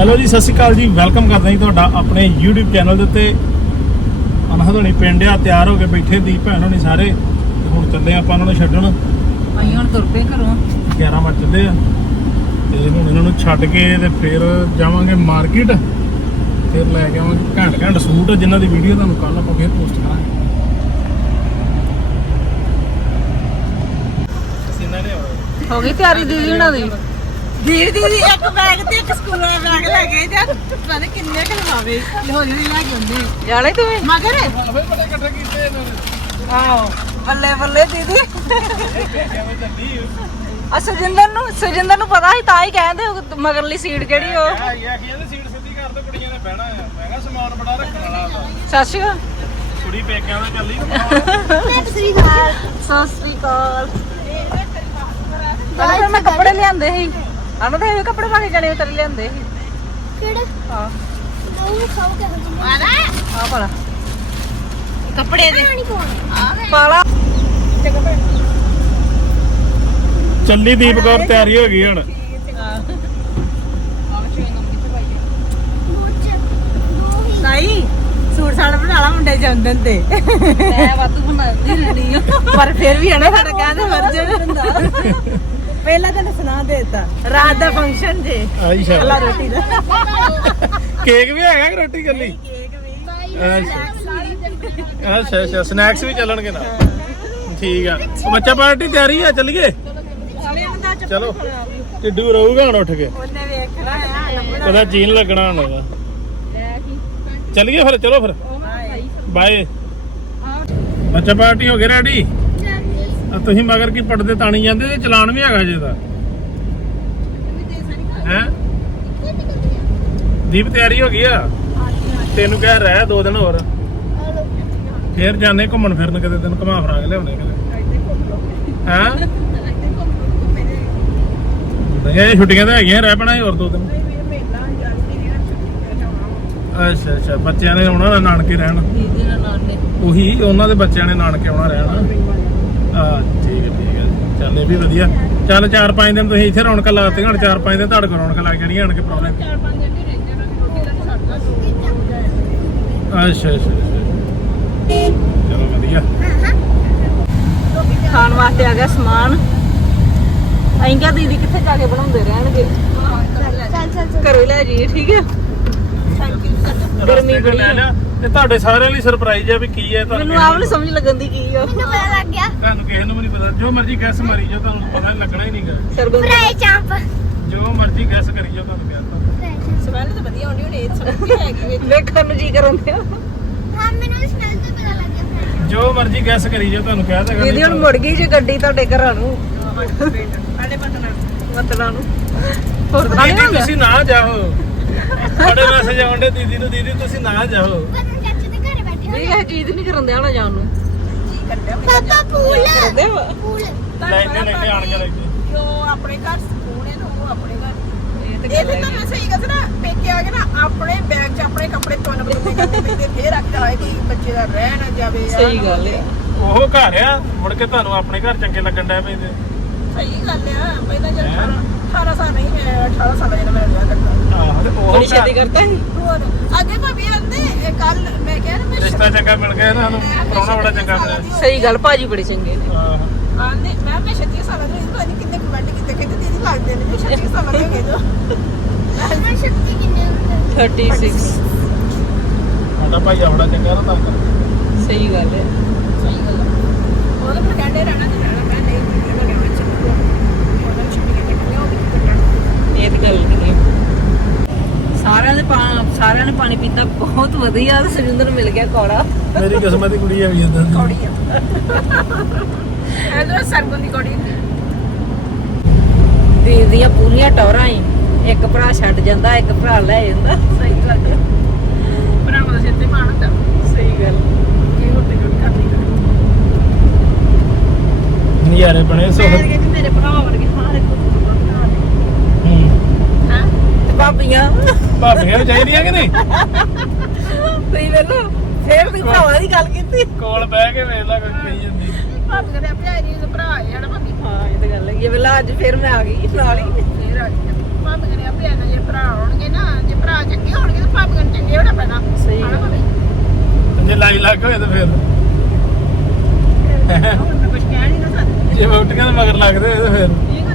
Hello ਜੀ ਸਤਿ ਸ਼੍ਰੀ ਅਕਾਲ ਜੀ। ਵੈਲਕਮ ਕਰਦਾ ਜੀ ਤੁਹਾਡਾ ਆਪਣੇ YouTube ਚੈਨਲ ਦੇ ਉੱਤੇ। ਅਨਹਦਣੀ ਪਿੰਡ ਆ ਤਿਆਰ ਹੋ ਕੇ ਬੈਠੇ ਦੀ ਭੈਣ ਹੋਣੀ ਸਾਰੇ। ਤੇ ਹੁਣ ਚੱਲੇ ਆਪਾਂ ਉਹਨਾਂ ਨੂੰ ਛੱਡਣ। ਅਸੀਂ ਹੁਣ ਤੁਰ ਪਏ ਘਰੋਂ। 11 ਵਜੇ ਚੱਲੇ ਆ। ਤੇ ਹੁਣ ਇਹਨਾਂ ਨੂੰ ਛੱਡ ਕੇ ਤੇ ਫਿਰ ਜਾਵਾਂਗੇ ਮਾਰਕੀਟ। ਫਿਰ ਲੈ ਕੇ ਆਵਾਂਗੇ ਘੰਟ ਘੰਟ ਸੂਟ ਜਿਨ੍ਹਾਂ ਦੀ ਵੀਡੀਓ ਤੁਹਾਨੂੰ ਕੱਲ ਆਪਾਂ ਫਿਰ ਪੋਸਟ ਕਰਾਂਗੇ। ਹੋ ਗਈ ਤਿਆਰੀ ਦੀਦੀ ਹੁਣਾਂ ਦੀ? ਦੀਦੀ ਦੀਦੀ ਇੱਕ ਬੈਗ ਤੇ ਇੱਕ ਸਕੂਲ ਦਾ ਬੈਗ ਲੈ ਗਏ ਜਾਂ ਪਤਾ ਨੀ ਕਿੰਨੇ ਕੁ ਲਵਾਵੇ ਹੌਲੀ ਹੌਲੀ ਲੈ ਕੇ ਆਉਂਦੇ ਜਾਣੇ ਤੂੰ ਵੀ? ਮਗਰ? ਆਵੇ ਬੜੇ ਇਕੱਠੇ ਕੀਤੇ ਇਹਨਾਂ ਨੇ ਆਓ ਬੱਲੇ ਬੱਲੇ ਦੀਦੀ। ਕਿਵੇਂ ਚੱਲੀ ਆ ਸੁਜਿੰਦਰ ਨੂੰ ਸੁਜਿੰਦਰ ਨੂੰ ਪਤਾ ਸੀ ਤਾਂ ਹੀ ਕਹਿੰਦੇ ਉਹ ਮਗਰਲੀ ਸੀਟ ਕਿਹੜੀ ਉਹ ਆ ਗਿਆ ਕਿ ਇਹਨੇ ਸੀਟ ਸਿੱਧੀ ਕਰ ਦੋ ਕੁੜੀਆਂ ਨੇ ਬਹਿਣਾ ਆ ਮੈਂ ਕਿਹਾ ਸਮਾਨ ਬੜਾ ਰੱਖਣ ਵਾਲਾ ਹੁੰਦਾ ਸਤਿ ਸ਼੍ਰੀ ਅਕਾਲ। ਕੁੜੀ ਪੇਕਿਆਂ ਦਾ ਚੱਲੀ ਸਤਿ ਸ਼੍ਰੀ ਅਕਾਲ। ਪਹਿਲਾਂ ਮੈਂ ਕੱਪੜੇ ਲਿਆਂਦੇ ਸੀ। ਇਹ ਕੱਪੜੇ ਪਾ ਕੇ ਜਾਣੇ ਉਤਰ ਲਿਆਂਦੇ ਸੀ। ਕਿਹੜੇ? ਹਾਂ। ਉਹ ਸਭ ਕੇ ਹਜੇ ਆ ਪਾਲਾ ਕੱਪੜੇ ਦੇ। ਨਹੀਂ ਕੋਣ ਪਾਲਾ ਚੱਲੀ ਦੀਪ ਕੌਰ ਤਿਆਰੀ ਹੋ ਗਈ ਹੁਣ। ਨਹੀਂ ਸੂਟ ਸਾੜ ਬਣਾ ਲਾ ਮੁੰਡੇ ਜੰਦਨ ਤੇ। ਮੈਂ ਵਾਧੂ ਬਣਾਉਂਦੀ ਰਹਿਣੀ ਪਰ ਫਿਰ ਵੀ ਹਨਾ ਸਾਡਾ ਕਹਿੰਦੇ ਵਰਜਨ ਪਹਿਲਾਂ ਤਾਂ ਸੁਣਾ ਦੇਤਾ ਰਾਤ ਦਾ ਫੰਕਸ਼ਨ ਜੇ। ਆਈ ਸ਼ਾ ਰੋਟੀ ਦਾ। ਕੇਕ ਵੀ ਹੈਗਾ ਕਿ ਰੋਟੀ ਕੱਲੀ ਅੱਛਾ। ਅੱਛਾ ਅੱਛਾ ਸਨੈਕਸ ਵੀ ਚੱਲਣਗੇ ਨਾ ਠੀਕ ਆ। ਉਹ ਬੱਚਾ ਪਾਰਟੀ ਤਿਆਰੀ ਆ ਚੱਲੀਏ? ਚਲੋ। ਕਿੱਡੂ ਰਹੂਗਾ ਹੁਣ ਉੱਠ ਕੇ? ਉਹਨੇ ਵੇਖਣਾ ਆ ਪਤਾ ਜੀਨ ਲੱਗਣਾ ਹੁਣ ਉਹਦਾ ਚੱਲੀਏ ਫਿਰ ਚਲੋ ਫਿਰ। ਬਾਏ ਬੱਚਾ ਪਾਰਟੀ ਹੋ ਗਈ ਰੈਡੀ ਤੁਸੀਂ ਮਗਰ ਕੀ ਪੜਦੇ ਤਾਣੀ ਜਾਂਦੇ ਤੇ ਚਲਾਨ ਵੀ ਹੈਗਾ ਜੇ ਦਾ। ਹੈ? ਦੀਪ ਤਿਆਰੀ ਹੋ ਗਈ ਆ? ਤੈਨੂੰ ਕਹਿ ਰਹਿ ਦੋ ਦਿਨ ਹੋਰ। ਫੇਰ ਜਾਣੇ ਘੁੰਮਣ ਫਿਰਨ ਕਿਤੇ ਤੈਨੂੰ ਘੁਮਾ ਫਰਾ ਕੇ ਲਿਆਉਣੇ ਕਿਤੇ। ਹੈ? ਇਹ ਛੁੱਟੀਆਂ ਤਾਂ ਹੈਗੀਆਂ ਰਹਿ ਪੈਣਾ ਹੋਰ ਦੋ ਦਿਨ। ਅੱਛਾ ਅੱਛਾ ਬੱਚਿਆਂ ਨੇ ਆਉਣਾ ਨਾ ਨਾਨਕੇ ਰਹਿਣ? ਉਹੀ ਉਹਨਾਂ ਦੇ ਬੱਚਿਆਂ ਨੇ ਨਾਨਕੇ ਆਉਣਾ ਰਹਿਣਾ। ਆ ਠੀਕ ਹੈ ਠੀਕ ਹੈ। ਚੱਲ ਇਹ ਵੀ ਵਧੀਆ। ਚੱਲ 4-5 ਦਿਨ ਤੁਸੀਂ ਇੱਥੇ ਰੌਣਕਾਂ ਲਾਤੀਆਂ ਹੁਣ 4-5 ਦਿਨ ਤੁਹਾਡੇ ਕੋਲ ਰੌਣਕਾਂ ਲੱਗ ਜਾਣੀਆਂ ਆਣ ਕੇ ਪ੍ਰੋਬਲਮ। ਅੱਛਾ ਅੱਛਾ ਅੱਛਾ। ਚਲੋ ਵਧੀਆ। ਖਾਣ ਵਾਸਤੇ ਆ ਗਿਆ ਸਮਾਨ। ਅਸੀਂ ਕਿਹਾ ਦੀਦੀ ਕਿੱਥੇ ਜਾ ਕੇ ਬਣਾਉਂਦੇ ਰਹਿਣਗੇ। ਚੱਲ ਚੱਲ ਚੱਲ। ਘਰੋਂ ਲੈ ਜਾਈਏ ਠੀਕ ਹੈ? ਗਰਮੀ ਬੜੀ ਆ। ਲਿਆ ਤੇ ਤੁਹਾਡੇ ਸਾਰਿਆਂ ਲਈ ਸਰਪ੍ਰਾਈਜ਼ ਹੈ ਵੀ ਕੀ ਹੈ ਤੁਹਾਨੂੰ ਮੈਨੂੰ ਆਪ ਨਹੀਂ ਸਮਝ ਲੱਗਣ ਦੀ ਕੀ ਆ। ਮੈਨੂੰ ਪਤਾ ਲੱਗ ਗਿਆ। ਤੁਹਾਨੂੰ ਕਿਸੇ ਨੂੰ ਵੀ ਨਹੀਂ ਪਤਾ। ਜੋ ਮਰਜ਼ੀ ਗੈਸ ਮਾਰੀ ਜਾਓ ਤੁਹਾਨੂੰ ਪਤਾ ਲੱਗਣਾ ਹੀ ਨਹੀਂਗਾ। ਸਰਗੁਣ ਫਰਾਈ ਚਾਂਪ ਜੋ ਮਰਜ਼ੀ ਗੈਸ ਕਰੀ ਜਾਓ ਤੁਹਾਨੂੰ ਕਹਿਤਾ ਸਮੈਲ ਤਾਂ ਵਧੀਆ ਆਉਂਦੀ ਹੋਣੀ ਸਮਝ ਵੀ ਹੈਗੀ ਵਿੱਚ। ਵੇਖਣ ਨੂੰ ਜੀ ਕਰਨ ਤੇ ਹਾਂ ਮੈਨੂੰ ਸਮੈਲ ਤੋਂ ਪਤਾ ਲੱਗ ਗਿਆ ਫਰਾਈ ਜੋ ਮਰਜ਼ੀ ਗੈਸ ਕਰੀ ਜਾਓ ਤੁਹਾਨੂੰ ਕਹਿ ਤਾ ਦੀਦੀ ਹੁਣ ਮੁੜ ਗਈ ਜੇ ਗੱਡੀ ਤੁਹਾਡੇ ਘਰਾਂ ਨੂੰ। ਸਾਡੇ ਪਤਨਾ ਮਤਲਾਂ ਨੂੰ। ਹੋਰ ਤਾਂ ਨਹੀਂ ਦੀਦੀ ਹੁੰਦਾ। ਤੁਸੀਂ ਨਾ ਜਾਓ। ਬੜੇ ਮੈਸੇਜ ਆਉਂਦੇ ਦੀਦੀ ਨੂੰ ਦੀਦੀ ਤੁਸੀਂ ਨਾ ਜਾਓ। ਪਰ ਚਾਚੇ ਦੇ ਘਰੇ ਬੈਠੇ ਨਹੀਂ ਇਹ ਚੀਜ਼ ਨਹੀਂ ਕਰਨ ਦੇਣਾ ਜਾਣ ਨੂੰ। ਪਾਪਾ ਪੂਲ ਕਰਦੇ ਵਾ ਪੂਲ ਲੈਂਦੇ ਲੈਂਦੇ ਆਣ ਕੇ ਲੈਂਦੇ ਜੋ ਆਪਣੇ ਘਰ ਸਕੂਨ ਹੈ ਨਾ ਉਹ ਆਪਣੇ ਘਰ। ਇਹ ਤੇ ਇਹ ਗੱਲ ਵੀ ਤਾਂ ਹੈ। ਮੈਂ ਸਹੀ ਗੱਲ ਨਾ ਪੇਕੇ ਆ ਕੇ ਨਾ ਆਪਣੇ ਬੈਗ 'ਚ ਆਪਣੇ ਕੱਪੜੇ ਤੁੰਨ ਬਦਲਨੇ ਕਰਨੇ ਪੈਂਦੇ ਫੇਰ ਰੱਖਦਾ ਹੈ ਕਿ ਬੱਚੇ ਦਾ ਰਹਿ ਨਾ ਜਾਵੇ ਆ ਸਹੀ ਨਾ ਗੱਲ ਹੋਵੇ। ਹੈ ਉਹ ਘਰ ਆ ਮੁੜ ਕੇ ਤੁਹਾਨੂੰ ਆਪਣੇ ਘਰ ਚੰਗੇ ਲੱਗਣ ਡੈ ਪੈਂਦੇ। ਸਹੀ ਗੱਲ ਆ ਪਹਿਲਾਂ ਜਦ 18 18 ਸਾਲ ਨਹੀਂ ਮੈਂ 18 ਸਾਲ ਜਦੋਂ ਮੈਂ ਵਿਆਹ ਕਰਤਾ। ਆਹੋ ਤੇ ਉਹ ਬੜੀ ਛੇਤੀ ਕਰਤਾ ਸੀ? ਹੋਰ ਅੱਗੇ ਭਾਬੀ ਆਂਦੇ ਕੱਲ ਮੈਂ ਕਿਹਾ ਨਾ ਮੈਂ ਰਿਸ਼ਤਾ ਚੰਗਾ ਮਿਲ ਗਿਆ ਨਾ ਸਾਨੂੰ ਪ੍ਰਾਹੁਣਾ ਬੜਾ ਚੰਗਾ ਮਿਲਿਆ ਸਹੀ ਗੱਲ ਭਾਜੀ ਬੜੇ ਚੰਗੇ ਨੇ। ਆਹ, ਆਂਦੇ ਮੈਂ ਮੈਂ 36 ਸਾਲਾਂ ਦੀ ਪਤਾ ਨਹੀਂ ਕਿੰਨੇ ਕਮੈਂਟ ਕੀਤੇ ਕਹਿੰਦੇ ਦੀਦੀ ਲੱਗਦੇ ਨੇ 36 ਸਾਲਾਂ ਦੇ ਹੈਗੇ ਜੋ ਮੈਂ ਸ਼ਕਤੀ ਕਿੰਨੇ ਹੁੰਦੇ 36 ਸਾਡਾ ਭਾਈ ਬੜਾ ਚੰਗਾ ਨਾ ਤਾਂ ਸਹੀ ਗੱਲ ਹੈ ਸਹੀ ਗੱਲ ਆ। ਉਹ ਤਾਂ ਫਿਰ ਕਹਿੰਦੇ ਰਹਿਣਾ ਤੇ ਰਹਿਣਾ ਮੈਂ ਨਹੀਂ ਮੈਂ ਕਿਹਾ ਮੈਂ ਚੱਲੂਗਾ ਉਹਨਾਂ ਨੂੰ ਛੁੱਟੀ ਦੇ ਕੇ ਉਹ ਵੀ ਕੱਟਣਾ ਇਹ ਤਾਂ ਗੱਲ ਨਹੀਂ ਹੈ ਸਾਰਿਆਂ ਨੇ ਪਾ- ਸਾਰਿਆਂ ਨੇ ਪਾਣੀ ਪੀਤਾ ਬਹੁਤ ਵਧੀਆ ਸੁਰਿੰਦਰ ਮਿਲ ਗਿਆ ਕੌੜਾ। ਮੇਰੀ ਕਿਸਮਤ ਦੀ ਕੁੜੀ ਹੈਗੀ ਇਦਾਂ ਦੀ ਕੌੜੀ ਆ। ਐਂਦਰ ਸਰਗੁਣ ਦੀ ਕੌੜੀ ਹੁੰਦੀ ਦੀਦੀ ਦੀਆਂ ਪੂਰੀਆਂ ਟੌਰਾਂ ਹੀ ਇੱਕ ਭਰਾ ਛੱਡ ਜਾਂਦਾ ਇੱਕ ਭਰਾ ਲੈ ਜਾਂਦਾ। ਸਹੀ ਗੱਲ ਹੈ ਭਰਾਵਾਂ ਦਾ ਸਿਰ ਤੇ ਮਾਣ ਹੁੰਦਾ ਸਹੀ ਗੱਲ। ਇਹ ਰੋਟੀ ਰੋਟੀ ਖਾਂਦੀ ਨਜ਼ਾਰੇ ਬਣੇ ਸੋ ਮੇਰੇ ਭਰਾ ਵਰਗੇ ਸਾਰੇ ਹੂੰ ਹਾਂ ਭਾਬੀਆਂ। ਭਾਬੀਆਂ ਚਾਹੀਦੀਆਂ ਕਿ ਨਹੀਂ? ਤੁਸੀਂ ਵੇਖੋ ਫੇਰ ਤੁਸੀਂ ਭਰਾਵਾਂ ਦੀ ਗੱਲ ਕੀਤੀ। ਕੋਲ ਬਹਿ ਕੇ ਵੇਖ ਲੈ ਕੋਈ ਕਹੀ ਜਾਂਦੀ। ਭਾਬੀਆਂ ਦੇ ਭਰਾ ਨਹੀਂ ਭਰਾ ਹੈ ਨਾ ਭਾਬੀ? ਹਾਂ ਇਹ ਤਾਂ ਗੱਲ ਹੈ ਇਹ ਵੇਲਾ ਅੱਜ ਫੇਰ ਮੈਂ ਆ ਗਈ ਨਾਲ ਹੀ। ਫੇਰ ਆ ਗਈ ਭਾਬੀਆਂ ਦੇ ਭਰਾ ਨੇ ਜੇ ਭਰਾ ਹੋਣਗੇ ਨਾ ਜੇ ਭਰਾ ਚੰਗੇ ਹੋਣਗੇ ਤਾਂ ਭਾਬੀਆਂ ਨੂੰ ਚੰਗੇ ਹੋਣਾ ਪੈਣਾ। ਸਹੀ ਹੈ ਜੇ ਲਾਈ ਲੱਗ ਹੋਏ ਤਾਂ ਫੇਰ। ਜੇ ਵੋਟੀਆਂ ਦੇ ਮਗਰ ਲੱਗਦੇ ਤਾਂ ਫੇਰ। ਠੀਕ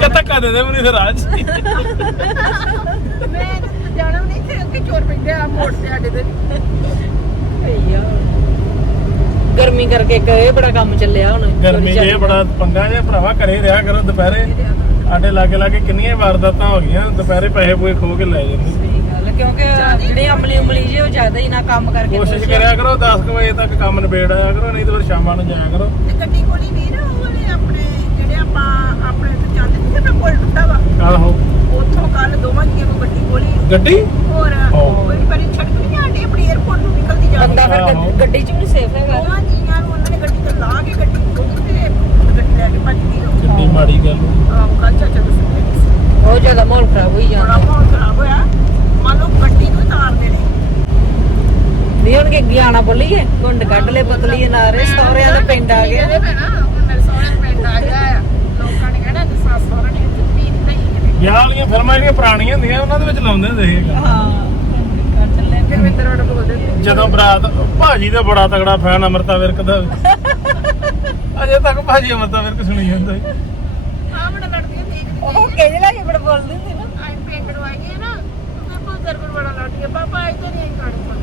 ਕਿ ਧੱਕਾ ਦੇ ਦੇ ਮੈਨੂੰ ਫਿਰ ਰਾਜ? ਮੈਂ ਜਾਣਾ ਨਹੀਂ ਤੇ ਅੱਗੇ ਚੋਰ ਪੈਂਦੇ ਆ ਮੋੜ ਤੇ ਸਾਡੇ ਤੇ। ਗਰਮੀ ਕਰਕੇ ਇੱਕ ਇਹ ਬੜਾ ਕੰਮ ਚੱਲਿਆ ਹੁਣ ਗਰਮੀ ਜੇ ਬੜਾ ਪੰਗਾ ਜੇ ਭਰਾਵਾ ਘਰੇ ਰਿਹਾ ਕਰੋ ਦੁਪਹਿਰੇ। ਸਾਡੇ ਲਾਗੇ ਲਾਗੇ ਕਿੰਨੀਆਂ ਵਾਰਦਾਤਾਂ ਹੋ ਗਈਆਂ ਦੁਪਹਿਰੇ ਪੈਸੇ ਪੂਏ ਖੋ ਕੇ ਲੈ ਜਾਂਦੇ। ਸਹੀ ਗੱਲ ਹੈ, ਕਿਉਂਕਿ ਜਿਹੜੇ ਅਮਲੀ ਉਮਲੀ ਜੇ ਉਹ ਜ਼ਿਆਦਾ ਹੀ ਨਾ ਕੰਮ ਕਰਕੇ ਕੋਸ਼ਿਸ਼। ਕਰਿਆ ਕਰੋ 10 ਕੁ ਵਜੇ ਤੱਕ ਕੰਮ ਨਿਬੇੜ ਆਇਆ ਕਰੋ ਨਹੀਂ ਤਾਂ ਫਿਰ ਸ਼ਾਮਾਂ ਨੂੰ ਜਾਇਆ ਕਰੋ। ਤੇ ਗੱਡੀ ਕੋਲੀ ਵੀਰ ਉਹ ਵਾਲੇ ਆਪਣੇ ਜਿਹੜੇ ਆਪਾਂ ਆਪਣੇ ਤੇ ਪੁਲ ਟੁੱਟਾ ਵਾ ਆਹੋ ਉੱਥੋਂ ਕੱਲ ਦੋਵਾਂ ਜੀਆਂ ਨੂੰ ਗੱਡੀ ਕੋਲੀ। ਗੱਡੀ? ਹੋਰ। ਕੋਈ ਬੜੀ ਛੜਕ ਨਹੀਂ ਆਂਦੀ ਆਪਣੀ 에어ਪੋਰਟ ਨੂੰ ਨਿਕਲਦੀ ਜਾਂਦੀ ਬੰਦਾ ਫਿਰ ਆਹੋ। ਗੱਡੀ- ਗੱਡੀ 'ਚ ਵੀ ਸੇਫ ਹੈਗਾ। ਦੋਵਾਂ ਜੀਆਂ ਨੂੰ ਉਹਨਾਂ ਨੇ ਗੱਡੀ ਤੋਂ ਲਾ ਕੇ ਗੱਡੀ ਖੋਲੀ ਤੇ ਗੱਡੀ ਲੈ ਕੇ ਭੱਜ ਗਈ। ਉਹ। ਕਿੰਨੀ ਮਾੜੀ ਗੱਲ ਆਹ ਕੱਲ ਚਾਚਾ ਦੱਸ ਰਿਹਾ ਸੀ। ਬਹੁਤ ਜ਼ਿਆਦਾ ਮਾਹੌਲ ਖਰਾਬ ਹੋਈ ਬੜਾ ਜਾਂਦਾ ਮਾਹੌਲ ਖਰਾਬ ਹੋਇਆ। ਮੰਨ ਲਓ ਗੱਡੀ ਨੂੰ ਤਾਰ ਦੇਣੇ। ਨਹੀਂ ਹੁਣ ਕਿ ਅੱਗੇ ਆਣਾ ਬੋਲੀਏ। ਗੁੰਡ ਕੱਢ ਲੈ ਪਤਲੀ ਨਾਰੇ ਸਹੁਰਿਆਂ ਦੇ ਪਿੰਡ ਆ ਗਏ। ਇਹਦੇ ਪੈਣਾ ਹੁਣ ਮੇਰੇ ਸਹੁਰੇ ਦੇ ਪਿੰਡ ਆ ਗਿਆ ਆ ਲੋਕਾਂ ਨੇ ਕਹਿਣਾ ਤੇ ਸੱਸ ਸਹੁਰਾ ਨੇ ਚੁੱਪੀ ਨਹੀਂ ਕਿਤੇ ਵਿਆਹ ਵਾਲੀਆਂ ਫਿਲਮਾਂ ਜਿਹੜੀਆਂ ਪੁਰਾਣੀਆਂ ਹੁੰਦੀਆਂ ਉਹਨਾਂ ਦੇ ਵਿੱਚ ਲਾਉਂਦੇ ਹੁੰਦੇ ਸੀ। ਹਾਂ ਮਿੰਦਰ ਵੜ ਬੋਲਦੇ ਹੁੰਦੇ ਜਦੋਂ ਬਰਾਤ ਭਾਜੀ ਦਾ ਬੜਾ ਤਗੜਾ ਫੈਨ ਅਮਰਤਾ ਵਿਰਕ ਦਾ। ਅਜੇ ਤੱਕ ਭਾਜੀ ਅਮਰਤਾ ਵਿਰਕ ਸੁਣੀ ਜਾਂਦਾ ਸੀ। ਆ ਬੜਾ ਲੜਦੀ ਹੁੰਦੀ ਇੱਕ ਉਹ ਕਿਹੜੇ ਲਾਗੇ ਬੜਾ ਬੋਲਦੀ ਹੁੰਦੀ ਨਾ? ਆਈ ਨੂੰ ਆਈ ਹੈ ਨਾ ਤੇ ਪੁੱਤਰ ਕੋਲ ਬੜਾ ਲੜਦੀ ਹੈ ਪਾਪਾ ਇੱਥੇ ਨਹੀਂ ਕਾੜੀ ਪਾ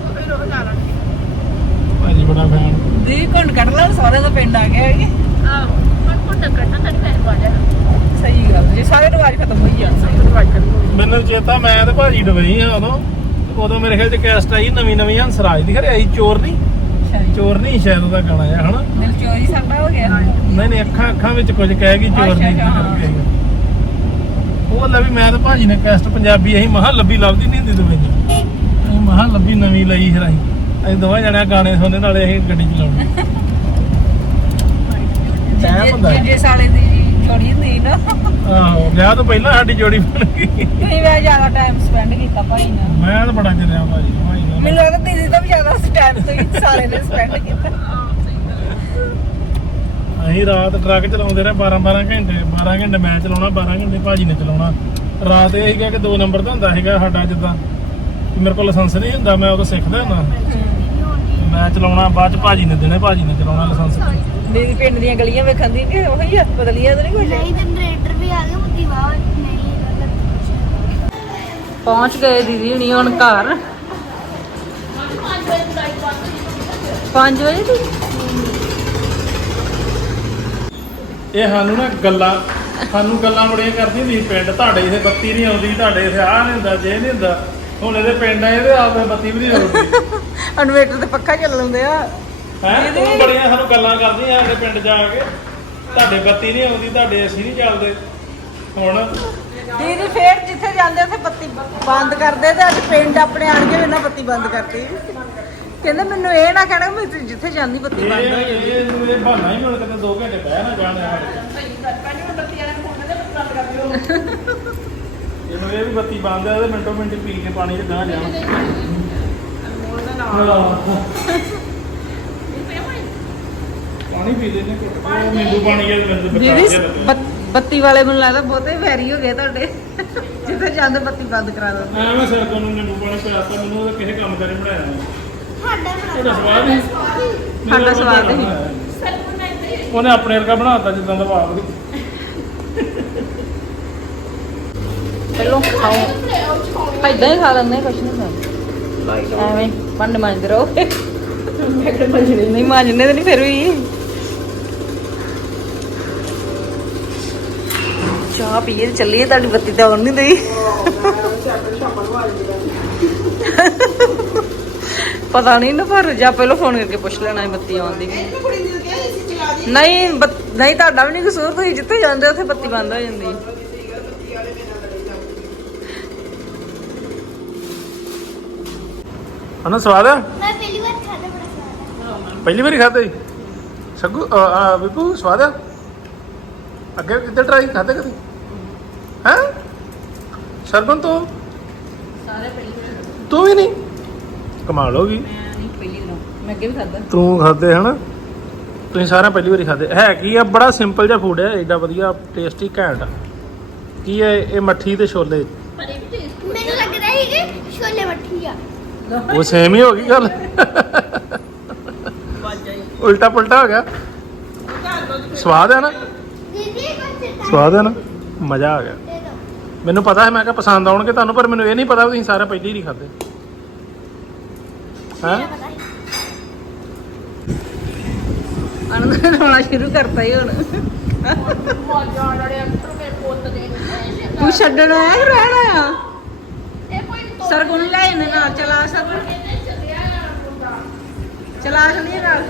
ਉਹ ਫਿਰ ਉਹ ਜਾ ਲੜਦੀ ਭਾਜੀ ਬੜਾ ਫੈਨ। ਦੀ ਗੁੰਡ ਕੱਢ ਲੈ ਸਹੁਰਿਆਂ ਦਾ ਪਿੰਡ ਆ ਗਏ ਹੈਗੇ ਆਹੋ ਮਨ ਕੋ ਟੱਕਰ ਨਾ ਤੜੀ ਪੈਰ ਪਾ ਜਾ ਸਹੀ ਗੱਲ ਜੀ ਸਾਰੇ ਰਿਵਾਜ ਖਤਮ ਹੋਈ ਜਾਂਦੇ ਸਹੀ ਰਿਵਾਜ ਚੇਤਾ ਮੈਂ ਤੇ ਭਾਜੀ ਡਬਈ ਆ ਉਦੋਂ। ਉਦੋਂ ਮੇਰੇ ਖਿਆਲ ਚ ਕੈਸਟ ਆਈ ਨਵੀਂ ਨਵੀਂ ਹੰਸਰਾਜ ਦੀ ਖਰੇ ਆਈ ਚੋਰ ਨਹੀਂ? ਚੋਰ ਨਹੀਂ ਸ਼ਾਇਦ ਉਹਦਾ ਗਾਣਾ ਆ ਹਨਾ? ਦਿਲ ਚੋਰੀ ਸਾਡਾ ਹੋ ਗਿਆ। ਨਹੀਂ ਨਹੀਂ ਅੱਖਾਂ ਅੱਖਾਂ ਵਿੱਚ ਕੁਝ ਕਹਿ ਗਈ ਚੋਰ ਨਹੀਂ। ਉਹ ਲੱਭੀ ਮੈਂ ਤੇ ਭਾਜੀ ਨੇ ਕੈਸਟ ਪੰਜਾਬੀ ਅਸੀਂ ਮਹਾ ਲੱਭੀ ਲੱਭਦੀ ਨਹੀਂ ਹੁੰਦੀ ਦੁਬਈ ਅਸੀਂ ਮਹਾ ਲੱਭੀ ਨਵੀਂ ਲਈ ਫਿਰ ਅਸੀਂ। ਅਸੀਂ ਦੋਵੇਂ ਜਣਿਆ ਗਾਣੇ ਸੁਣਨੇ ਨਾਲੇ ਅਸੀਂ ਗੱਡੀ ਚਲਾਉਣੀ। ਟਾਈਮ ਹੁੰਦਾ। ਜੇ ਸਾਲੇ ਦੀ ਜੋੜੀ ਹੁੰਦੀ ਨਾ। ਆਹੋ ਵਿਆਹ ਤੋਂ ਪਹਿਲਾਂ ਸਾਡੀ ਜੋੜੀ ਬਣ ਗਈ। ਤੁਸੀਂ ਵੇ ਜ਼ਿਆਦਾ ਟਾਈਮ ਸਪੈਂਡ ਕੀਤਾ ਭਾਈ ਨਾਲ। ਮੈਂ ਤਾਂ ਬੜਾ ਭਾਜੀ ਭਾਜੀ ਨਾਲ ਮੈਨੂੰ ਲੱਗਦਾ ਦੀਦੀ ਤੋਂ ਵੀ ਜ਼ਿਆਦਾ ਟਾਈਮ ਤੁਸੀਂ ਸਾਰੇ ਨੇ ਸਪੈਂਡ ਕੀਤਾ। ਅਸੀਂ ਰਾਤ ਟਰੱਕ ਚਲਾਉਂਦੇ ਰਹੇ 12 12 ਘੰਟੇ 12 ਘੰਟੇ ਮੈਂ ਚਲਾਉਣਾ 12 ਘੰਟੇ ਭਾਜੀ ਨੇ ਚਲਾਉਣਾ। ਰਾਤ ਇਹ ਸੀਗਾ ਕਿ ਦੋ ਨੰਬਰ ਦਾ ਹੁੰਦਾ ਸੀਗਾ ਸਾਡਾ ਜਿੱਦਾਂ ਕਿ ਮੇਰੇ ਕੋਲ ਲਾਇਸੈਂਸ ਨਹੀਂ ਹੁੰਦਾ ਮੈਂ ਉਦੋਂ ਸਿੱਖਦਾ ਹੁੰਦਾ। ਮੈਂ ਚਲਾਉਣਾ ਬਾਅਦ ਚ ਭਾਜੀ ਨੇ ਦੇਣੇ ਭਾਜੀ ਨੇ ਚਲਾਉਣਾ ਲਾਇਸੈਂਸ। ਦੀਦੀ ਪਿੰਡ ਦੀਆਂ ਗਲੀਆਂ ਵੇਖਣ ਦੀ ਕਿ ਉਹੀ ਆ ਬਦਲੀਆਂ ਤਾਂ ਨਹੀਂ ਕੁਝ ਨਹੀਂ ਜਨਰੇਟਰ ਵੀ ਆ ਗਿਆ ਮੁੱਦੀ ਵਾਹ ਨਹੀਂ ਪਹੁੰਚ ਗਏ ਦੀਦੀ ਹੁਣੀ ਹੁਣ ਘਰ। 5 ਵਜੇ ਦੀ। ਇਹ ਸਾਨੂੰ ਨਾ ਗੱਲਾਂ ਸਾਨੂੰ ਗੱਲਾਂ ਬੜੀਆਂ ਕਰਦੀ ਹੁੰਦੀ ਸੀ ਪਿੰਡ ਤੁਹਾਡੇ ਇਥੇ ਬੱਤੀ ਨਹੀਂ ਆਉਂਦੀ ਤੁਹਾਡੇ ਇਥੇ ਆਹ ਨਹੀਂ ਹੁੰਦਾ ਜੇ ਨਹੀਂ ਹੁੰਦਾ ਹੁਣ ਇਹਦੇ ਪਿੰਡ ਆ ਇਹਦੇ ਆਪੇ ਬੱਤੀ ਵੀ ਨਹੀਂ ਆਉਂਦੀ। ਇਨਵੇਟਰ ਤੇ ਪੱਖਾ ਚੱਲ ਹੁੰਦੇ ਆ ਹੈ? ਉਹ ਬੜੀਆਂ ਸਾਨੂੰ ਗੱਲਾਂ ਕਰਦੀਆਂ ਸਾਡੇ ਪਿੰਡ ਜਾ ਕੇ। ਤੁਹਾਡੇ ਬੱਤੀ ਨਹੀਂ ਆਉਂਦੀ ਤੁਹਾਡੇ ਏਸੀ ਨਹੀਂ ਚੱਲਦੇ। ਹੁਣ ਦੀਦੀ ਫੇਰ ਜਿੱਥੇ ਜਾਂਦੇ ਉੱਥੇ ਬੱਤੀ ਬੰਦ ਕਰਦੇ ਤੇ ਅੱਜ ਪਿੰਡ ਆਪਣੇ ਆਣ ਕੇ ਇਹਨਾਂ ਬੱਤੀ ਬੰਦ ਕਰਤੀ। ਕਹਿੰਦੇ ਮੈਨੂੰ ਇਹ ਨਾ ਕਹਿਣਾ ਤੁਸੀਂ ਜਿੱਥੇ ਜਾਂਦੀ ਬੱਤੀ ਇਹ ਬੰਦ ਹੋ ਜਾਂਦੀ। ਇਹ ਇਹਨੂੰ ਇਹ ਬਹਾਨਾ ਹੀ ਮਿਲ ਕਿਤੇ 2 ਘੰਟੇ ਬਹਿ ਨਾ ਜਾਣ ਇਹਨੂੰ ਇਹ ਵੀ ਬੱਤੀ ਬੰਦ ਹੈ ਤੇ ਮਿੰਟੋ ਮਿੰਟ ਪੀ ਕੇ ਪਾਣੀ ਚ ਗਾਂ ਜਾਣਾ। ਪਾਣੀ ਪੀ ਲੈਨੇ ਘੁੱਟ ਕੇ। ਉਹ ਨਿੰਬੂ ਪਾਣੀ ਹੈ ਮੈਨੂੰ ਬਚਾ ਦੀਦੀ ਕੇ ਲੱਗੇ ਬੱਤ- ਬੱਤੀ ਵਾਲੇ ਮੈਨੂੰ ਲੱਗਦਾ ਬਹੁਤੇ ਵੈਰੀ ਹੋ ਗਏ ਤੁਹਾਡੇ। ਜਿੱਥੇ ਜਾਂਦੇ ਬੱਤੀ ਬੰਦ ਕਰਾ ਦਿੰਦੇ ਐਵੇਂ ਸਿਰ ਤੋਂ ਨੂੰ ਨਿੰਬੂ ਪਾਣੀ ਪਿਆਤਾ ਮੈਨੂੰ ਉਹਦਾ ਕਿਸੇ ਕੰਮ ਕਰੇ ਬਣਾਇਆ ਨਹੀਂ ਸਾਡਾ ਸਵਾਦ ਨਹੀਂ ਸਾਡਾ ਸਵਾਦ ਨਹੀਂ। ਉਹਨੇ ਆਪਣੇ ਵਰਗਾ ਬਣਾਤਾ ਜਿੱਦਾਂ ਦਾ ਬਾਪ ਦੀ। ਪਹਿਲੋਂ ਖਾਓ। ਏਦਾਂ ਹੀ ਖਾ ਲੈਂਦੇ ਕੁਛ ਨਹੀਂ ਖਾਂਦੇ ਐਵੇਂ ਪੰਡ ਮੰਜਦੇ ਰਹੋ। ਨਹੀਂ ਮਾਂਜਣੇ ਤੇ ਨਹੀਂ ਫਿਰ ਵੀ। ਚਾਹ ਪੀਏ ਤੇ ਚੱਲੀਏ ਤੁਹਾਡੀ ਬੱਤੀ ਤਾਂ ਆਉਣ ਨਹੀਂ ਦਈ। ਪਤਾ ਨਹੀਂ ਨਾ ਪਰ ਜਾਂ ਪਹਿਲਾਂ ਫੋਨ ਕਰਕੇ ਪੁੱਛ ਲੈਣਾ ਬੱਤੀ ਆਉਂਦੀ ਨਹੀਂ ਨਹੀਂ ਤੁਹਾਡਾ ਵੀ ਨਹੀਂ ਕਸੂਰ ਤੁਸੀਂ ਜਿੱਥੇ ਜਾਂਦੇ ਹੋ ਉੱਥੇ ਬੱਤੀ ਬੰਦ ਹੋ ਜਾਂਦੀ। ਹੈ ਹਨਾ ਸਵਾਦ ਆ? ਮੈਂ ਪਹਿਲੀ ਵਾਰ ਖਾਦਾ ਬੜਾ ਸਵਾਦ ਹੈ ਪਹਿਲੀ ਵਾਰੀ ਖਾਧਾ ਜੀ? ਸਗੂ ਵਿਪੂ ਸਵਾਦ ਆ? ਅੱਗੇ ਕਿਤੇ ਟਰਾਈ ਖਾਧਾ ਕਦੀ? ਸਰਬਨ ਤੋਂ? ਸਾਰੇ ਪਹਿਲੀ ਤੂੰ ਵੀ ਨਹੀਂ? ਕਮਾਲ ਹੋ ਗਈ। ਮੈਂ ਨਹੀਂ ਪਹਿਲੀ ਨੂੰ ਮੈਂ ਅੱਗੇ ਵੀ ਖਾਦਾ ਤੂੰ ਖਾਦੇ ਹਨਾ? ਤੁਸੀਂ ਸਾਰਿਆਂ ਪਹਿਲੀ ਵਾਰੀ ਖਾਦੇ ਹੈ ਕੀ ਆ ਬੜਾ ਸਿੰਪਲ ਜਿਹਾ ਫੂਡ ਹੈ ਏਡਾ ਵਧੀਆ ਟੇਸਟੀ ਘੈਂਟ। ਕੀ ਹੈ ਇਹ ਮੱਠੀ ਤੇ ਛੋਲੇ? ਮੈਨੂੰ ਲੱਗਦਾ ਹੈ ਸੀਗੇ ਛੋਲੇ ਮੱਠੀਆ ਉਹ ਸੇਮ ਹੀ ਹੋ ਗਈ ਗੱਲ। ਉਲਟਾ ਪੁਲਟਾ ਹੋ ਗਿਆ। ਸਵਾਦ ਹੈ ਨਾ? ਦੀਦੀ ਕੁਝ ਸਵਾਦ ਹੈ ਨਾ? ਮਜ਼ਾ ਆ ਗਿਆ। ਮੈਨੂੰ ਪਤਾ ਹੈ ਮੈਂ ਕਿਹਾ ਪਸੰਦ ਆਉਣਗੇ ਤੁਹਾਨੂੰ ਪਰ ਮੈਨੂੰ ਇਹ ਨਹੀਂ ਪਤਾ ਵੀ ਤੁਸੀਂ ਸਾਰੇ ਪਹਿਲੇ ਹੀ? ਨਹੀਂ ਖਾਦੇ ਹਾਂ। ਆਨੰਦ ਨੇ ਰੋਣਾ ਸ਼ੁਰੂ ਕਰਤਾ ਹੀ ਹੁਣ। ਤੂੰ ਛੱਡਣਾ ਹੈ ਕਿ ਰਹਿਣਾ ਆ। ਇਹ ਕੋਈ ਸਰਗੁਣ ਲੈ ਇਹਨੇ ਨਾਲ ਚਲਾ ਸਰਗੁਣ। ਚਲਾ ਚਲੀਏ ਨਾਲ।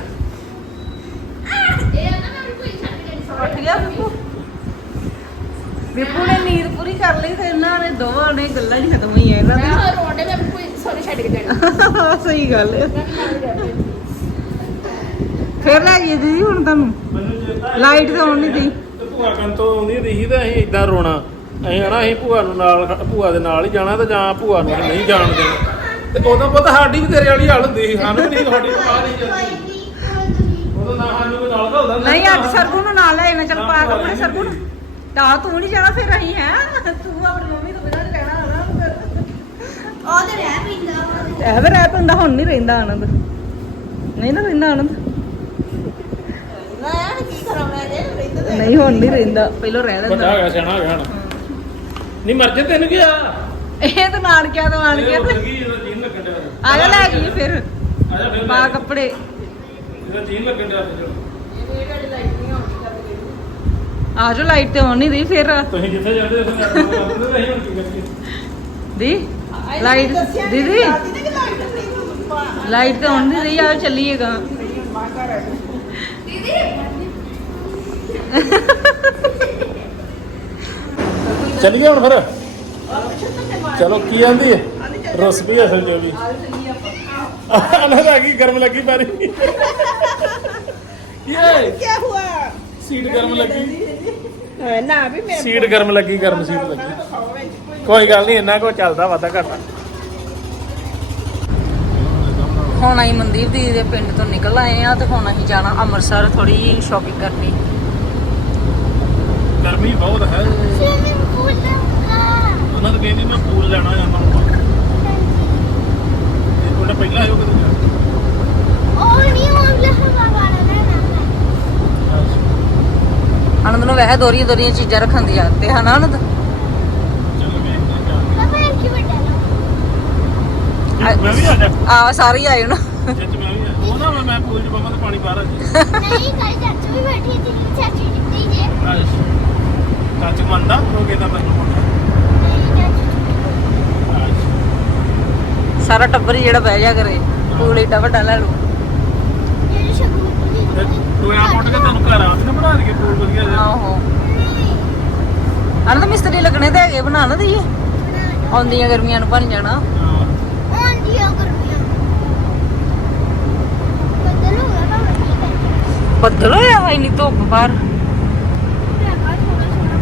ਇਹ ਨਾ ਮੈਂ ਕੋਈ ਛੱਡ ਕੇ ਨਹੀਂ ਉੱਠ ਗਿਆ ਵਿਪੂ ਵਿਪੂ ਨੇ ਨੀਂਦ ਪੂਰੀ ਕਰ ਲਈ ਤੇ ਇਹਨਾਂ ਨੇ ਦੋਵਾਂ ਨੇ ਗੱਲਾਂ ਹੀ ਖਤਮ ਹੋਈਆਂ ਇਹਨਾਂ ਮੈਂ ਦੀਆਂ। ਹਾਂ ਰੋਂਡੇ ਮੈਂ ਕੋਈ ਸੋਰੀ ਛੱਡ ਕੇ ਜਾਣਾ। ਸਹੀ ਗੱਲ ਹੈ। ਮੈਂ ਨਾਲ ਜਾਂਦੇ ਫੇਰ ਲੈ ਗਈ ਦੀਦੀ ਹੁਣ ਤੁਹਾਨੂੰ ਲਾਈਟ ਤਾਂ ਆਉਣ ਨਹੀਂ ਤੇ ਭੂਆ ਕੰਨ ਤੋਂ ਆਉਂਦੀ ਰਹੀ ਤੇ ਅਸੀਂ ਇਦਾਂ ਰੋਣਾ। ਅਸੀਂ ਹਨਾ ਅਸੀਂ ਭੂਆ ਨੂੰ ਨਾਲ ਭੂਆ ਦੇ ਨਾਲ ਹੀ ਜਾਣਾ ਤੇ ਜਾਂ ਭੂਆ ਨੂੰ ਅਸੀਂ ਨਹੀਂ ਜਾਣ ਦੇਣਾ। ਤੇ ਉਦੋਂ ਪਤਾ ਸਾਡੀ ਵੀ ਤੇਰੇ ਵਾਲੀ ਹਾਲ ਹੁੰਦੀ ਸੀ। ਸਾਨੂੰ ਵੀ ਨਹੀਂ ਸਾਡੀ ਤੋਂ ਬਾਹਰ ਨਹੀਂ ਜਾਂਦੀ। ਉਦੋਂ ਨਾ ਸਾਨੂੰ ਕੋਈ ਨਾਲ ਘਲਦਾ ਨਹੀਂ ਅੱਜ ਸਰਗੁਣ ਨੂੰ ਨਾਲ ਲੈ ਜਾਣਾ ਚੱਲ ਪਾ ਕੱਪੜੇ ਸਰਗੁਣ। ਤਾਂ ਤੂੰ ਨਹੀਂ ਜਾਣਾ ਫਿਰ ਅਸੀਂ ਹੈ? ਤੂੰ ਆਪਣੀ ਮੰਮੀ ਤੋਂ ਬਿਨਾਂ ਰਹਿਣਾ ਹਨਾ ਉਹ ਤੇ ਰਹਿ ਪਿੰਦਾ ਐਵੇਂ ਰਹਿ ਪੈਂਦਾ ਹੁਣ ਨਹੀਂ ਰਹਿੰਦਾ ਆਨੰਦ। ਨਹੀਂ ਨਾ ਰਹਿੰਦਾ ਆਨੰਦ। ਮੈਂ ਕੀ ਕਰਾਂ ਮੈਂ ਇਹ ਰਹਿੰਦੇ ਨਹੀਂ ਹੁਣ ਨਹੀਂ ਰਹਿੰਦਾ। ਪਹਿਲਾਂ ਰਹਿ ਲੈਂਦਾ। ਹੋ ਗਿਆ ਸਿਆਣਾ ਹੋ ਗਿਆ ਹੁਣ। ਨਹੀਂ ਮਰ ਜੇ ਤੈਨੂੰ ਕੀ ਆ ਇਹ ਤਾਂ ਨਾਨਕਿਆਂ ਤੋਂ ਆਣ ਇਹ ਤੇ ਆ ਜਾ ਲੈ ਗਈ ਫਿਰ। ਆ ਜਾ ਫਿਰ ਪਾ ਕੱਪੜੇ। ਇਹਦਾ ਜੀਨ ਲੱਗਣ ਡਿਆ ਤੇ ਚਲੋ ਇਹ ਜਿਹੜੀ ਲਾਈਟ ਨਹੀਂ ਆਉਂਦੀ ਕਦੇ ਆ ਜਾ ਲਾਈਟ ਤੇ ਆਉਣ ਨਹੀਂ ਦੀ ਫਿਰ ਤੁਸੀਂ ਜਿੱਥੇ ਜਾਂਦੇ ਹੋ ਜਾਂਦੇ ਹੋ ਨਹੀਂ ਹੁਣ ਕੀ ਕਰੀਏ ਦੀ ਲਾਈਟ ਦੀਦੀ ਲਾਈਟ ਤੇ ਆਉਣ ਨਹੀਂ ਰਹੀ ਆ ਚੱਲੀਏਗਾ ਚੱਲੀਏ ਹੁਣ ਫਿਰ ਚਲੋ ਕੀ ਆਂਦੀ ਹੈ ਰਸ ਵੀ ਅਸਲ ਜੋ ਵੀ ਅਨਹਦ ਆ ਗਈ ਗਰਮ ਲੱਗੀ ਪਾਰੀ ਕੀ ਹੈ ਕੀ ਹੁਆ ਸੀਟ ਗਰਮ ਲੱਗੀ। ਨਾ ਵੀ ਮੇਰੇ ਸੀਟ ਗਰਮ ਲੱਗੀ ਗਰਮ ਸੀਟ ਲੱਗੀ। ਕੋਈ ਗੱਲ ਨਹੀਂ ਇੰਨਾ ਕੋ ਚੱਲਦਾ ਵਾਦਾ ਘਟਾ। ਹੁਣ ਅਸੀਂ ਮਨਦੀਪ ਦੀ ਦੇ ਪਿੰਡ ਤੋਂ ਨਿਕਲ ਆਏ ਆ ਤੇ ਹੁਣ ਅਸੀਂ ਜਾਣਾ ਅੰਮ੍ਰਿਤਸਰ ਥੋੜੀ ਜਿਹੀ ਸ਼ਾਪਿੰਗ ਕਰਨੀ। ਗਰਮੀ ਬਹੁਤ ਹੈ। ਸਵਿਮਿੰਗ ਪੂਲ ਦਾ ਉਹਨਾਂ ਨੇ ਕਹਿੰਦੀ ਮੈਂ ਪੂਲ ਲੈਣਾ ਜਾਂਦਾ ਹਾਂ ਇਹ ਪਹਿਲਾ ਆਇਓ ਕਦੋਂ ਆਨੰਦ ਨੂੰ ਵੈਸੇ ਦੋਰੀਆਂ ਦੋਰੀਆਂ ਚੀਜ਼ਾਂ ਰੱਖਣ ਦੀ ਆਦਤ ਹੈ ਮੈਂ ਵੀ ਆ ਜਾ। ਆ ਸਾਰੇ ਹੀ ਆਏ ਨਾ ਜਿੱਚ ਮੈਂ ਵੀ ਆ। ਉਹ ਨਾ ਮੈਂ ਪੂਲ ਚ ਪਾਵਾਂ ਤਾਂ ਪਾਣੀ ਬਾਹਰ ਆ ਜੀ। ਨਹੀਂ ਕੱਲ ਚਾਚੂ ਵੀ ਬੈਠੀ ਸੀ ਚਾਚੀ ਜਿੱਤੀ ਜੇ ਕੱਚ ਮੰਨਦਾ? ਉਹ ਕਹਿੰਦਾ ਮੈਨੂੰ ਮੁੰਡਾ ਨਹੀਂ ਚਾਚੂ ਸਾਰਾ ਟੱਬਰ ਹੀ ਜਿਹੜਾ ਬਹਿ ਜਾ ਕਰੇ। ਪੂਲ ਏਡਾ ਵੱਡਾ ਲੈ ਲਓ। ਜਿਹੜੀ ਸ਼ਗੂ ਦੀ ਤੇ ਤੂੰ ਆ ਮੁੱਟ ਕੇ ਤੈਨੂੰ ਘਰ ਆ। ਕੇ ਬਣਾ ਦੇ ਪੂਲ ਵਧੀਆ ਜਿਹਾ। ਆਹੋ। ਆਨੰਦ ਮਿਸਤਰੀ ਲੱਗਣੇ ਤੇ ਹੈਗੇ ਬਣਾਉਣ ਦੀ ਆਉਂਦੀਆਂ ਗਰਮੀਆਂ ਨੂੰ ਬਣ ਜਾਣਾ। ਹਾਂ। ਬੱਦਲ ਤਾਂ ਹੋਇਆ ਵਾ ਇੰਨੀ ਧੁੱਪ ਬਾਹਰ ਹੈਗਾ ਥੋੜਾ ਥੋੜਾ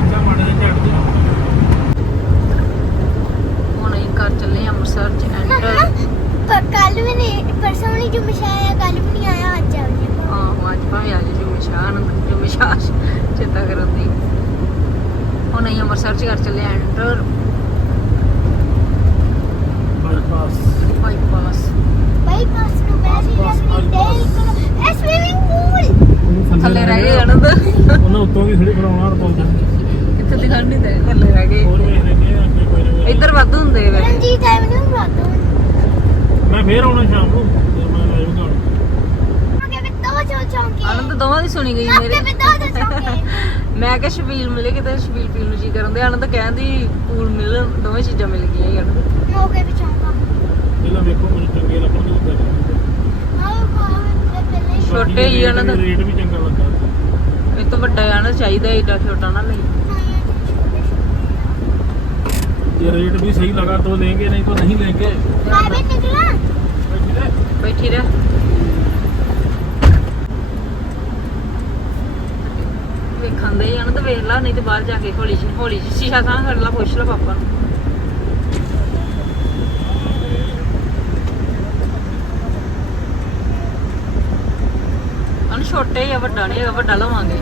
ਅੱਛਾ ਮਾੜੇ ਜਿਹੇ ਝੜ ਜਾ ਹੁਣ ਅਸੀਂ ਘਰ ਚੱਲੇ ਆਂ ਅੰਮ੍ਰਿਤਸਰ ਚ ਐਂਟਰ ਪਰ ਕੱਲ ਵੀ ਨਹੀਂ ਪਰਸੋਂ ਨਹੀਂ ਜੋ ਮਸ਼ਾਇਆ ਕੱਲ ਵੀ ਨਹੀਂ ਆਇਆ ਅੱਜ ਆ ਗਿਆ ਆਹੋ ਅੱਜ ਭਾਵੇਂ ਅੱਜ ਜੋ ਮਿਸ਼ਾਨ ਜੋ ਮਿਸ਼ਾਸ਼ ਚੇਤਾ ਕਰਨ ਦੀ ਹੁਣ ਅਸੀਂ ਅੰਮ੍ਰਿਤਸਰ ਚ ਘਰ ਚੱਲੇ ਆਂ ਐਂਟਰ ਬਾਈਪਾਸ ਬਾਈਪਾਸ ਬਾਈਪਾਸ ਨੂੰ ਮੈਂ ਵੀ ਆਪਣੀ ਡੇਲ ਕਰੋ ਇਹ ਸਵਿਮਿੰਗ ਪੂਲ ਥੱਲੇ ਰਹਿ ਗਏ ਆਨੰਦ ਉਹਨਾਂ ਉੱਤੋਂ ਵੀ ਥੋੜੀ ਬਣਾਉਣਾ ਹਰ ਪੌਦਾ ਕਿੱਥੇ ਦਿਖਣ ਨਹੀਂ ਦੇ ਥੱਲੇ ਰਹਿ ਗਏ। ਹੋਰ ਵੇਖ ਲੈਂਦੇ ਆ ਅੱਗੇ ਕੋਈ ਨਾ ਕੋਈ। ਇੱਧਰ ਵੱਧ ਹੁੰਦੇ ਵੇ ਰਣਜੀਤ ਐਵਨਿਊ ਰਾਤੋਂ ਮੈਂ ਫੇਰ ਆਉਣਾ ਸ਼ਾਮ ਨੂੰ ਤੇ ਮੈਂ ਲਾਈਵ ਗਾਉਂ ਅੱਗੇ ਵੀ ਦੋ ਚੋ ਚੌਂਕੇ ਆਨੰਦ ਦੋਵਾਂ ਦੀ ਸੁਣੀ ਗਈ ਅੱਗੇ ਵੀ ਮੇਰੇ। ਦੋ ਦੋ ਚੌਂਕੇ ਮੈਂ ਕਿਹਾ ਸ਼ਬੀਲ ਮਿਲੇ ਕਿਤੇ ਸ਼ਬੀਲ ਪੀਣ ਨੂੰ ਜੀ ਕਰਨ ਦੇ। ਆਨੰਦ ਕਹਿੰਦੀ ਪੂਲ ਮਿਲ ਦੋਵੇਂ ਚੀਜ਼ਾਂ ਮਿਲ ਗਈਆਂ ਯਾਰ ਮੋਗੇ ਵੀ ਚੌਂਕਾ। ਪਹਿਲਾਂ ਵੇਖੋ ਮੈਨੂੰ ਚੰਗੇ ਲੱਗਣਗੇ ਕਿੱਦਾਂ ਦੇ। ਆਹ ਬਾਹਰ ਪਹਿਲੇ ਹੀ ਛੋਟੇ ਹੀ ਦਾ। ਰੇਟ ਵੀ ਚੰਗਾ ਲੱਗਾ। ਇਹ ਤੋਂ ਵੱਡਾ ਆਣਾ ਚਾਹੀਦਾ ਏਡਾ ਛੋਟਾ ਨਾ ਲਈ ਇਹ ਰੇਟ ਵੀ ਸਹੀ ਲਗਾ ਤੋ ਲੈਣਗੇ ਨਹੀਂ ਤੋ ਨਹੀਂ ਲੈਣਗੇ। ਬੈਠੀ ਰਹਿ। ਵੇਖਾਂਦੇ ਜਾਣ ਤਾਂ ਵੇਖ ਲਾ ਨਹੀਂ ਤੇ ਬਾਹਰ ਜਾ ਕੇ ਹੌਲੀ ਹੌਲੀ ਸ਼ੀਸ਼ਾ ਸਾਹ ਕਰ ਲਾ ਪੁੱਛ ਲਾ ਪਾਪਾ ਨੂੰ। ਛੋਟੇ ਹੀ ਆ ਵੱਡਾ ਨਹੀਂ ਵੱਡਾ ਲਵਾਂਗੇ।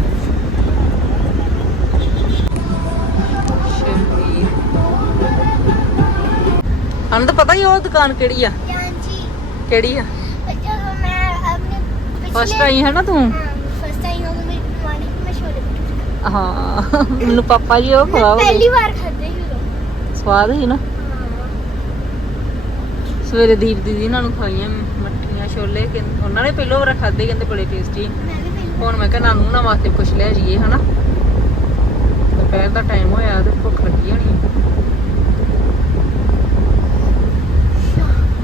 ਸਾਨੂੰ ਤਾਂ ਪਤਾ ਹੀ ਉਹ ਦੁਕਾਨ ਕਿਹੜੀ ਆ? ਹਾਂਜੀ। ਕਿਹੜੀ ਆ? ਜਦੋਂ ਮੈਂ ਆਪਣੇ ਫਸਟ ਆਈ ਹੈ ਨਾ ਤੂੰ? ਫਸਟ ਆਈ ਹਾਂ ਮੇਰੀ ਮਾਨੀ ਮੈਂ ਛੋਲੇ ਭਟੂਰੇ ਹਾਂ ਮੈਨੂੰ ਪਾਪਾ ਜੀ ਉਹ ਖਵਾਓਗੇ ਪਹਿਲੀ ਵਾਰ ਖਾਦੇ ਸੀ ਉਦੋਂ। ਸਵਾਦ ਹੀ ਨਾ। ਹਾਂ। ਸਵੇਰੇ ਦੀਪ ਦੀਦੀ ਨਾਲ ਨੂੰ ਖਾਈਆਂ ਮੱਠੀਆਂ। ਛੋਲੇ ਕਹਿੰਦੇ- ਉਹਨਾਂ ਨੇ ਪਹਿਲੋਂ ਵਾਰ ਖਾਦੇ ਕਹਿੰਦੇ ਬੜੇ ਟੇਸਟੀ ਹੁਣ ਮੈਂ ਕਿਹਾ ਨਾਨੂ ਨਾ ਵਾਸਤੇ ਕੁਛ ਲੈ ਜਾਈਏ ਹਨਾ? ਦੁਪਹਿਰ ਦਾ ਟਾਈਮ ਹੋਇਆ ਤੇ ਭੁੱਖ ਲੱਗੀ ਹੋਣੀ।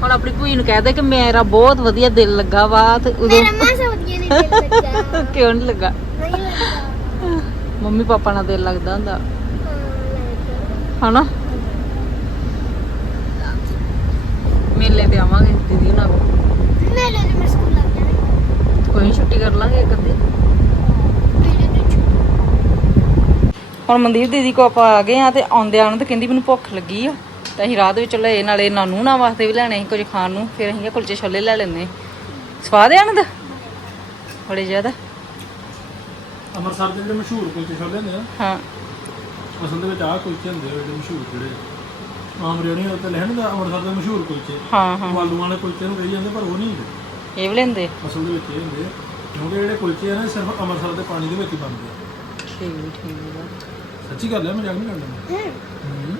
ਹੁਣ ਆਪਣੀ ਭੂਈ ਨੂੰ ਕਹਿ ਦੇ ਕਿ ਮੇਰਾ ਬਹੁਤ ਵਧੀਆ ਦਿਲ ਲੱਗਾ ਵਾ ਤੇ ਉਦੋਂ ਮੇਰਾ ਮਾਂ ਸੌਦੀਏ ਨੇ ਦਿਲ ਲੱਗਾ। ਕਿਉਂ ਨਹੀਂ ਲੱਗਾ? ਨਹੀਂ ਲੱਗਾ। ਮੰਮੀ ਪਾਪਾ ਨਾਲ ਦਿਲ ਲੱਗਦਾ ਹੁੰਦਾ। ਹਾਂ ਹਨਾ? ਮੇਲੇ ਤੇ ਆਵਾਂਗੇ ਦੀਦੀ ਨਾਲ ਮੈਂ ਲੈ ਮੈਂ ਸਕੂਲ ਲੱਗ ਜਾਣਾ ਕੋਈ ਨੀ, ਛੁੱਟੀ ਕਰ ਲਾਂਗੇ ਇੱਕ ਅੱਧੀ। ਮੇਰੇ ਤੇ ਛੁੱਟੀ। ਹੁਣ ਮਨਦੀਪ ਦੀਦੀ ਕੋ ਆਪਾਂ ਆ ਗਏ ਆ ਤੇ ਆਉਂਦੇ ਆਣ ਤੇ ਕਹਿੰਦੀ ਮੈਨੂੰ ਭੁੱਖ ਲੱਗੀ ਆ। ਤੇ ਅਸੀਂ ਰਾਹ ਦੇ ਵਿੱਚ ਲਏ ਨਾਲੇ ਨਾਨੂ ਨਾ ਵਾਸਤੇ ਵੀ ਲੈਣੇ ਸੀ ਕੁਝ ਖਾਣ ਨੂੰ ਫਿਰ ਅਸੀਂ ਕੁਲਚੇ ਛੋਲੇ ਲੈ ਲੈਨੇ ਸਵਾਦ ਆ ਆਨੰਦ? ਬੜੇ ਜ਼ਿਆਦਾ। ਅੰਮ੍ਰਿਤਸਰ ਦੇ ਜਿਹੜੇ ਮਸ਼ਹੂਰ ਕੁਲਚੇ ਛੋਲੇ ਆ ਹਾਂ। ਅਸਲ ਦੇ ਵਿੱਚ ਆਹ ਕੁਲਚੇ ਹੁੰਦੇ ਆ ਜਿਹੜੇ ਮਸ਼ਹੂਰ ਜਿਹੜੇ ਆਮ ਰੇਣੀ ਉੱਤੇ ਲਿਖਣ ਦਾ ਅੰਮ੍ਰਿਤਸਰ ਦੇ ਮਸ਼ਹੂਰ ਕੁਲਚੇ। ਹਾਂ ਹਾਂ। ਉਹ ਆਲੂ ਵਾਲੇ ਕੁਲਚੇ ਨੂੰ ਕਹੀ ਜਾਂਦੇ ਪਰ ਉਹ ਨਹੀਂ ਹੁੰਦੇ। ਇਹ ਵੀ ਲੈਂਦੇ? ਅਸਲ ਦੇ ਵਿੱਚ ਇਹ ਹੁੰਦੇ ਆ ਕਿਉਂਕਿ ਜਿਹੜੇ ਕੁਲਚੇ ਆ ਨਾ ਇਹ ਸਿਰਫ ਅੰਮ੍ਰਿਤਸਰ ਦੇ ਪਾਣੀ ਦੇ ਵਿੱਚ ਹੀ ਬਣਦੇ ਆ। ਠੀਕ ਠੀਕ ਆ ਸੱਚੀ ਗੱਲ ਹੈ ਮਜ਼ਾਕ ਨਹੀਂ ਕਰਦਾ ਹੂੰ।